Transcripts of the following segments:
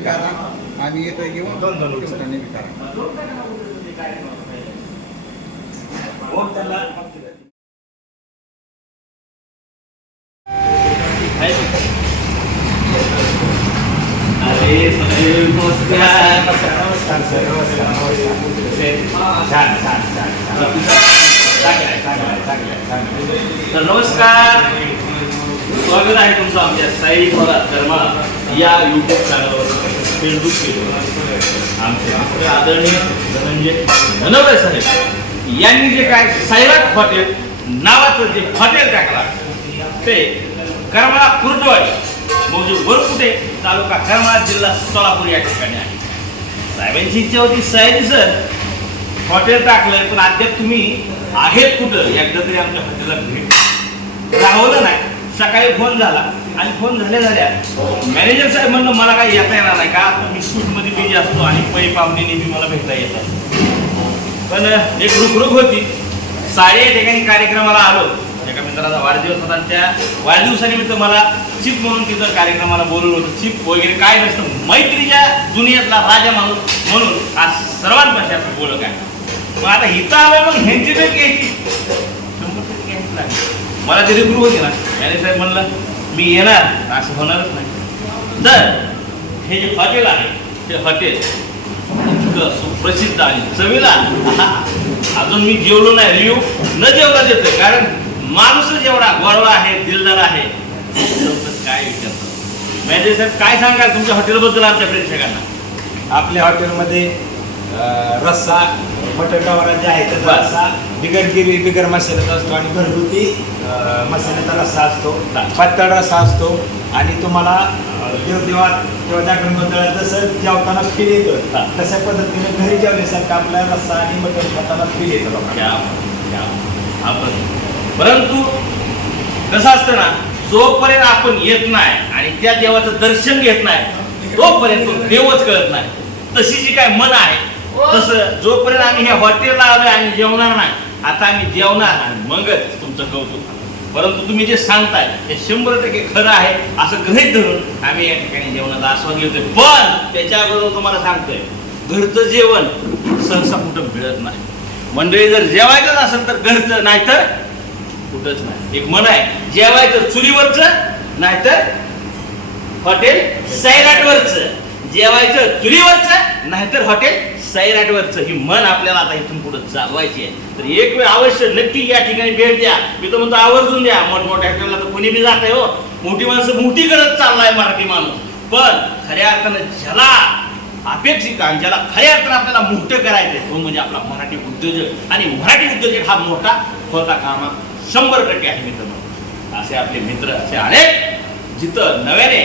आम्ही येतो घेऊन नमस्कार, स्वागत आहे तुमचं आमच्या साई कर्मा या यूट्यूब चॅनलवर. आमचे आदरणीय धनंजय धनवरे साहेब यांनी जे काय सैराट हॉटेल नावाचं जे हॉटेल टाकला ते करमाळा खुर्दवाडी म्हणजे वरकुटे तालुका करमाळा जिल्हा सोलापूर या ठिकाणी आहे. साहेबांची इच्छा होती साहेब सर हॉटेल टाकलंय पण अद्याप तुम्ही आहेत कुठं, एकदा तरी आमच्या हॉटेलला भेट. राहवलं नाही. सकाळी फोन झाला आणि फोन झाल्या मॅनेजर साहेब म्हणलं मला काही येता येणार नाही का, मी शूटमध्ये बिझी असतो आणि पै पाहुणे नेहमी मला भेटता येतात. पण एक रुखरुख होती. साडे या ठिकाणी कार्यक्रमाला आलो. एका मित्राचा वाढदिवस होता आणि त्या वाढदिवसानिमित्त मला चिप म्हणून तिथं कार्यक्रमाला बोलवलं होतं. चिप वगैरे काय नसतं, मैत्रीच्या दुनियेतला राजा माणूस म्हणून आज सर्वांपाशी असं बोलत आहे. मग आता इथं आलं मग ह्यांची भेट घ्यायची 100% घ्यायची लागली. मला तरी गुरु होती ना. मॅनेजर साहेब म्हणलं मी येणार, असं होणारच नाही. तर हे जे हॉटेल आहे ते हॉटेल इतकं सुप्रसिद्ध आणि चवीला अजून मी जेवलो नाही, रिव्ह्यू न जेवला देतोय. कारण माणूसच एवढा गोडवा आहे, दिलदार आहे. काय विचारतो मॅनेजर साहेब, काय सांगाल तुमच्या हॉटेलबद्दल आमच्या प्रेक्षकांना? आपल्या हॉटेलमध्ये रस्सा मटण गावरा जे आहे त्याचा रस्सा बिगर गिरी बिगर मसाल्याचा असतो आणि घरगुती मसाल्याचा रस्सा असतो, पातळ रस्सा असतो. आणि तुम्हाला देवदेवात किंवा जागरण मंडळात जसं जेवताना फील येतं तशा पद्धतीने घरी जेवल्यासारखं आपला रस्सा आणि मटण खाताना फील येतं लोकांना. परंतु कसं असतं ना, जोपर्यंत आपण येत नाही आणि त्या देवाचं दर्शन घेत नाही तोपर्यंत तो देवच कळत नाही. तशी जी काय मन आहे तसं जोपर्यंत आम्ही ह्या हॉटेलला आलोय आणि जेवणार नाही, आता आम्ही जेवणार आणि मगच तुमचं कौतुक. परंतु तुम्ही जे सांगताय ते 100% खरं आहे असं गृहीत धरून आम्ही या ठिकाणी जेवणाचा आस्वाद घेतोय. पण त्याच्या अगोदर तुम्हाला सांगतोय, घरचं जेवण सहसा कुठं मिळत नाही. मंडळी जर जेवायचंच असेल तर घरचं, नाहीतर कुठंच नाही. एक मन आहे, जेवायचं चुलीवरचं नाहीतर हॉटेल सैराटवरचं, जेवायचं चुलीवरचं नाहीतर हॉटेल सैराटवरचं. ही मन आपल्याला आता इथून पुढे चालवायची आहे. तर एक वेळ अवश्य नक्की या ठिकाणी भेट द्या. मी तर म्हणतो आवर्जून द्या. मोठमोठ्या हॉटेलला तर कोणी बी जात आहे हो, मोठी माणसं मोठी करत चाललाय मराठी माणूस. पण खऱ्या अर्थानं ज्याला अपेक्षित आणि ज्याला खऱ्या अर्थानं आपल्याला मोठं करायचं तो म्हणजे आपला मराठी उद्योजक. आणि मराठी उद्योजक हा मोठा होता कामा 100% आहे मित्र. असे आपले मित्र असे अनेक जिथं नव्याने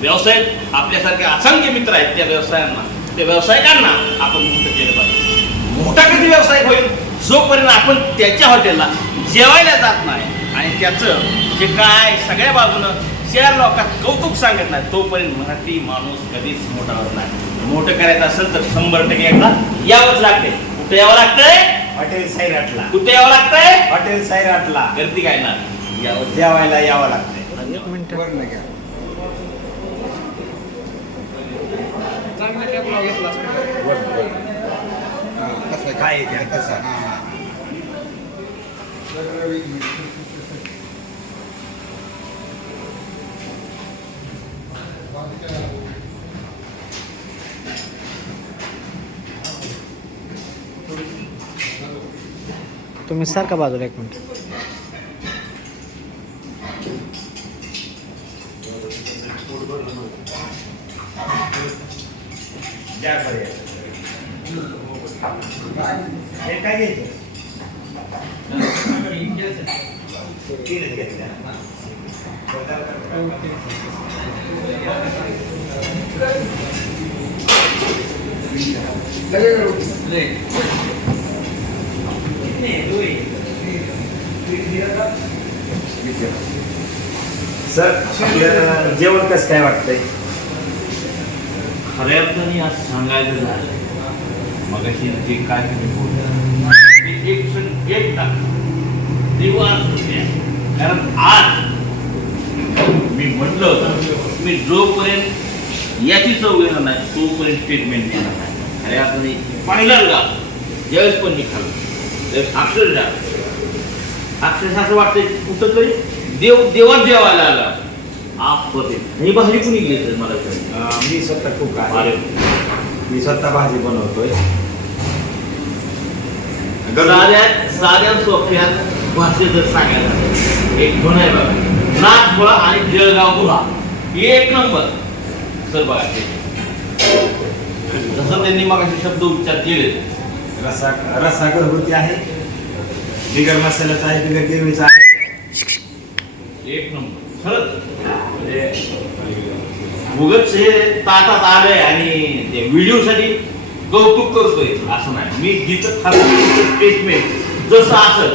व्यवसाय आपल्यासारखे असंख्य मित्र आहेत. त्या व्यवसायांना, त्या व्यावसायिकांना आपण मोठं केलं पाहिजे. मोठा कधी व्यवसाय होईल जोपर्यंत आपण त्याच्या हॉटेलला जेवायला जात नाही आणि त्याचं जे काय सगळ्या बाजूनं 4 लोकात कौतुक सांगत नाही तोपर्यंत मराठी माणूस कधीच मोठा होत नाही. मोठं करायचं असेल तर 100% एकदा यावंच लागते. कुठे यावं लागतंय? हॉटेल सैराटला. कुठे यावं लागतंय? हॉटेल सैराटला. गर्दी काय ना, जेवायला यावं लागतंय. काय कसं तुम्ही सारखा बाजूला 1 मिनिट. हे काय घ्यायचं? सर जेवण कसं काय वाटतंय? खऱ्या अर्थाने आज सांगायचं झालं मगाशी जे काय तुम्ही बोलता एक कारण आज मी म्हटलं मी जोपर्यंत याची चव येणार नाही तोपर्यंत ट्रीटमेंट देणार नाही. अरे आपण पाहिलं का ज्यावेळेस पण मी खाल्लं अक्षरशः असं वाटतंय कुठं तरी देवात जेवायला आला ही भाजी कुणी घेतली मला मी स्वतः खूप अरे मी स्वतः भाजी बनवतोय. साध्या सोप्यात भाषेत जर सांगायला एक म्हण आहे बघा, नाथ फळ आणि जळगाव गुहा एक नंबर. सर बघा जसं त्यांनी मग असे शब्द उच्चार केले. रस्सा घरगुती आहे, बिगर मसाल्याचा आहे, बिगर गिरवीचा आहे. एक नंबर खरंच. म्हणजे उगच हे ताटात आलंय आणि ते व्हिडिओसाठी कौतुक करतोय असं नाही. मी जिथं खातो तिथं ट्रीटमेंट जसं असेल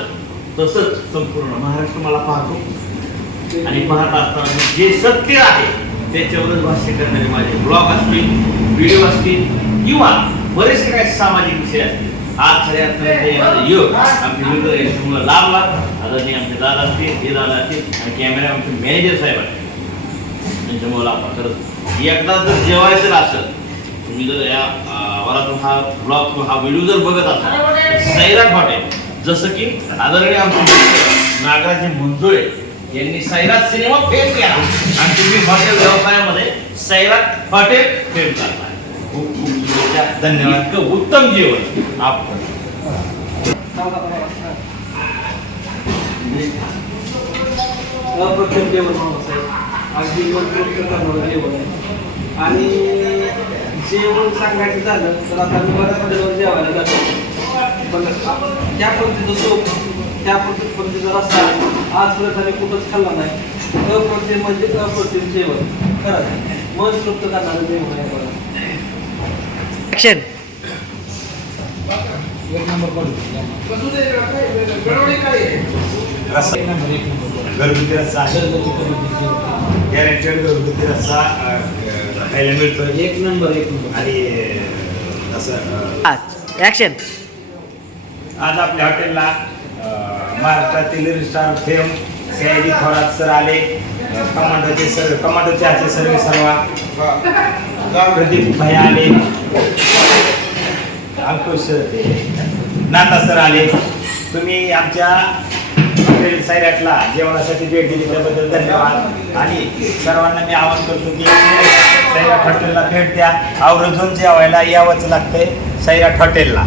तसंच संपूर्ण महाराष्ट्र मला पाहतो आणि पाहत असताना जे सत्य आहे त्याच्यावरच भाष्य करणारे माझे ब्लॉग असतील, व्हिडिओ असतील किंवा बरेचसे काही सामाजिक विषय असतील. आज खऱ्या अर्थाने योग आमचे व्हिडिओ याच्यामुळे लाभला. आता मी आमचे दादा असतील, हे दादा असतील आणि कॅमेरा आमचे मॅनेजर साहेब असतील त्यांच्यामुळे लाभला. खरंच एकदा जर जेवायचं असेल तुम्ही जर या वरातून हा ब्लॉग किंवा हा व्हिडिओ जर बघत असाल तर सैराट हॉटेल, जसं की आदरणीय आमचे नागराज मंजुळे यांनी सैराट सिनेमा फेम केला आणि तुम्ही हॉटेल व्यवसायामध्ये सैराट हॉटेल फेम करताय. खूप खूप शुभेच्छा. धन्यवाद. इतकं उत्तम जेवण आपण अप्रतिम जेवण साहेब, अगदी मनतृप्त करणारं जेवण आहे. आणि जेवण सांगायचं झालं तर आता मी बऱ्याच हॉटेलवर जेवायला जातो, पण त्या पद्धतीचं सोप, त्या पद्धतीचा रस्ता आजपर्यंत आम्ही कुठंच खाल्ला नाही. अप्रतिम म्हणजे अप्रतिम जेवण, खरंच मन तृप्त करणारं जेवण आहे. बघा ऍक्शन. एक नंबर रस्सा घरगुती रस्सा आहे, गॅरंटेड घरगुती रस्सा खायला मिळतोय. एक नंबर आणि असं ऍक्शन. आज आपल्या हॉटेलला महाराष्ट्रातील star fame Sayaji Thorat sir आले. कमांडोचे आजचे सर्व प्रदीप भाई आले, अंकुश नाता सर आले. तुम्ही आमच्या हॉटेल सैराटला जेवणासाठी भेट दिली त्याबद्दल धन्यवाद. आणि सर्वांना मी आवाहन करतो की सैराट हॉटेलला भेट द्या. आवर्जून जेवायला यावंच लागतंय सैराट हॉटेलला.